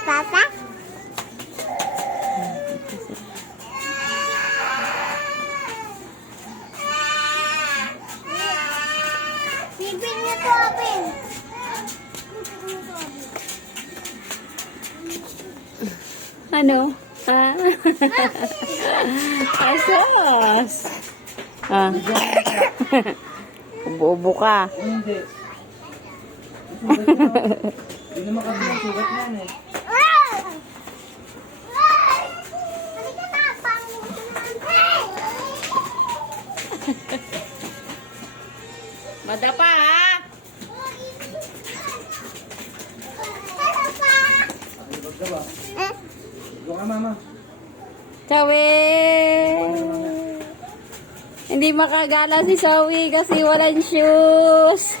Papa? Bibig niya to, Abin. Ano? Ah. Asos. Ah. Ubo-ubo ka. Hindi. Hindi naman kami ng sugat yan eh. Madapa ha? Libag ka ba? Libag ka, mama. Sawi! Hindi makagala si Sawi kasi walang shoes.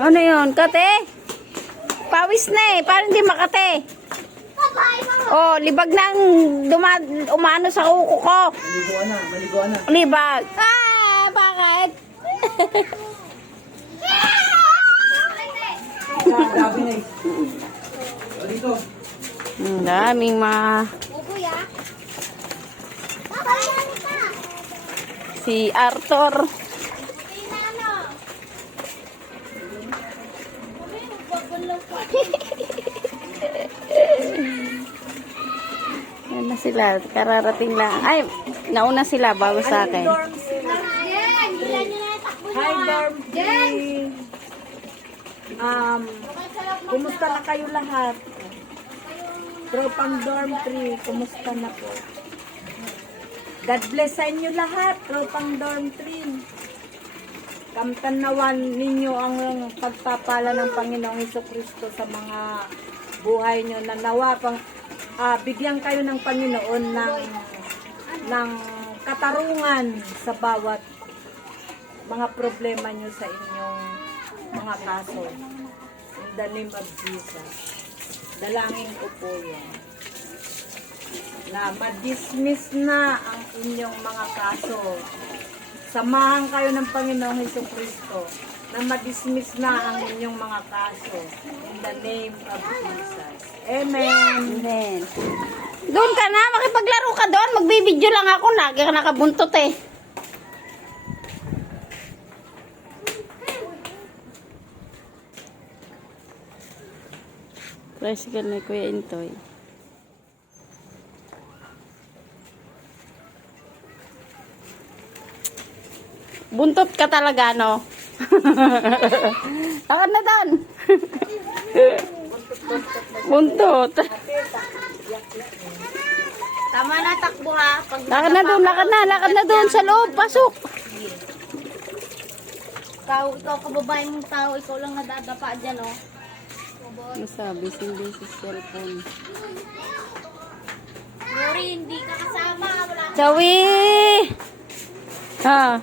Ano yun? Kate? Pawis na eh. Paano hindi makate? Oh, libag nang umano sa kuko ko. Maliguan na, maliguan na. Libag. Ah, bakit? Grabe na eh. O, dito. Ang daming si Arthur. Yan na sila, kararating lang. Ay, nauna sila bago sa akin. Hi, Dorm Jen! Kumusta na kayo lahat? Tropang Dorm 3, kumusta na po? God bless sa inyo lahat, Tropang Dorm 3. Kamtanawan ninyo ang pagpapala ng Panginoong Hesukristo sa mga buhay nyo na nawa pang bigyan kayo ng Panginoon ng katarungan sa bawat mga problema nyo sa inyong mga kaso. In the name of Jesus. Dalangin ko po yan. Na ma-dismiss na ang inyong mga kaso. Samahan kayo ng Panginoong Hesukristo na ma-dismiss na ang inyong mga kaso. In the name of Jesus. Amen. Amen. Doon ka na, makipaglaro ka doon. Magbibideo lang ako. Lagi ka nakabuntot eh. Tricycle ni Kuya Intoy. Buntot ka talaga, no? Lakad na doon. Buntot. Tama na, takbo ha. Pag Lakad na doon, lakad na doon sa loob. Pasok. ikaw kababae mong tao, ikaw lang nadadapa dyan, oh. Masabi, hindi sa cellphone. Yuri, hindi ka kasama. Wala. Chawi! Ha?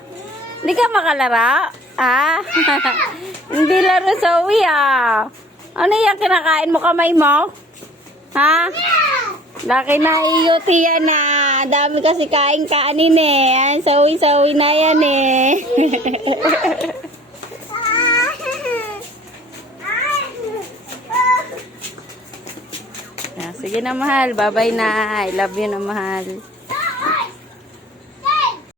Hindi ka makalara? Ha? Hindi laro Chawi ah. Ano yung kinakain mo, kamay mo? Ha? Laki na iyot yan na. Dami kasi kain kanin eh. Sawi-sawi na yan eh. Sige na mahal. Bye-bye na. I love you na mahal.